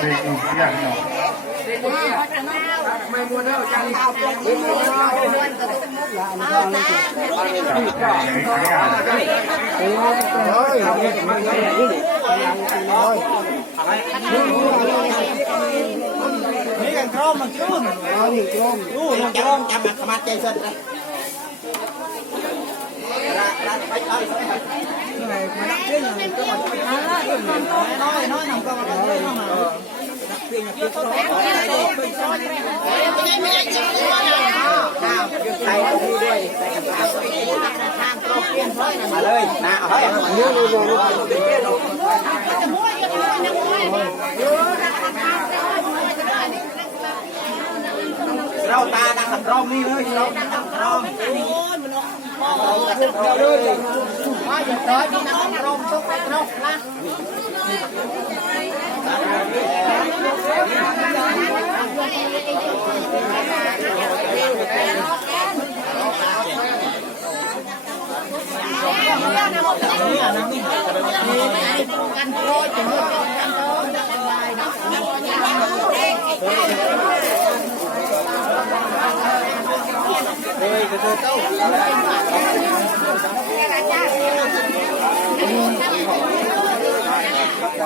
เด็กหนุ่มเรียกหน่อยนี่กันครอมมันขึ้นนี่ครอมรู้มันครอมจะมาขมัดใจสุดเลยน้อยน้อยหนังก็มาเลยเข้ามาเปลี่ยนเปลี่ยนตัวไม่ได้จริงด้วยใส่ดูด้วยใส่กันทางก็เปลี่ยนมาเลยนะเอาให้เราตาดังรอมนี่เลยเราดังรอมเราเลยมาอย่าเตยดังรอมต้องไปรอมนะกันโรยถึงกันโรยได้เนาะเฮ้ยจะเจอเต้า